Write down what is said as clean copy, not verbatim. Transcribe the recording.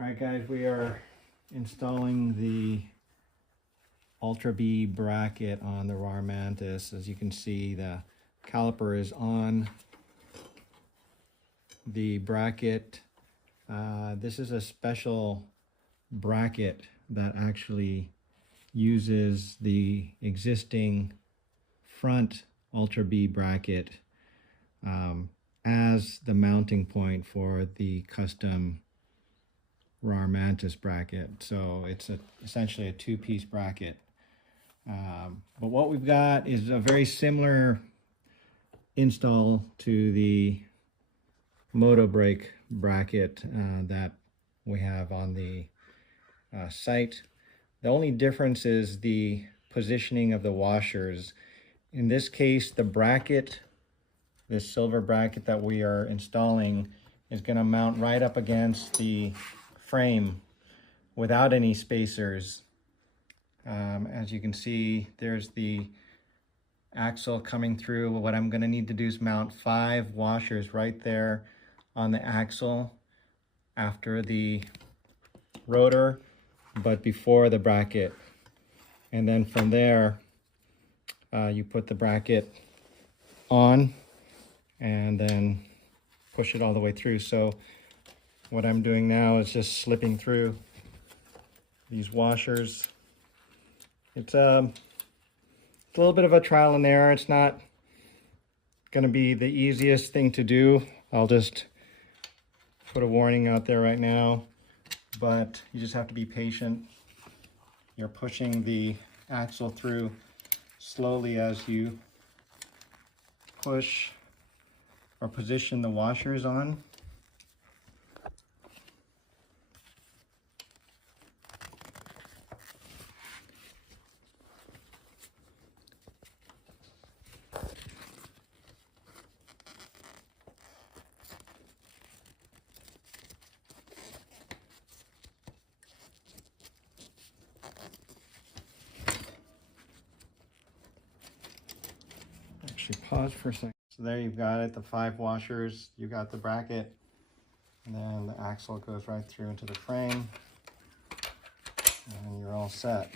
Alright guys, we are installing the Ultrabee bracket on the Rawrr Mantis. As you can see, the caliper is on the bracket. This is a special bracket that actually uses the existing front Ultrabee bracket as the mounting point for the custom Rawrr Mantis bracket. So it's essentially a two-piece bracket. But what we've got is a very similar install to the Brake bracket that we have on the site. The only difference is the positioning of the washers. In this case, the bracket, this silver bracket that we are installing, is going to mount right up against the frame without any spacers. As you can see, there's the axle coming through. What I'm going to need to do is mount 5 washers right there on the axle after the rotor, but before the bracket. And then from there, you put the bracket on and then push it all the way through. So what I'm doing now is just slipping through these washers. It's a little bit of a trial and error. It's not going to be the easiest thing to do. I'll just put a warning out there right now, but you just have to be patient. You're pushing the axle through slowly as you push or position the washers on. Actually, pause for a second. So there you've got it, the 5 washers. You got the bracket, and then the axle goes right through into the frame, and you're all set.